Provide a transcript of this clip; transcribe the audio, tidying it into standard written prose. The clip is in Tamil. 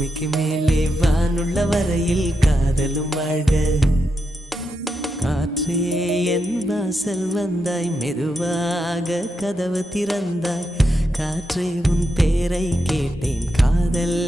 பூமிக்கு மேலே வானுள்ள வரையில் காதலும் வாழ்க. காற்றே என் வாசல் வந்தாய், மெதுவாக கதவு திறந்தாய். காற்றே உன் பேரை கேட்டேன், காதல்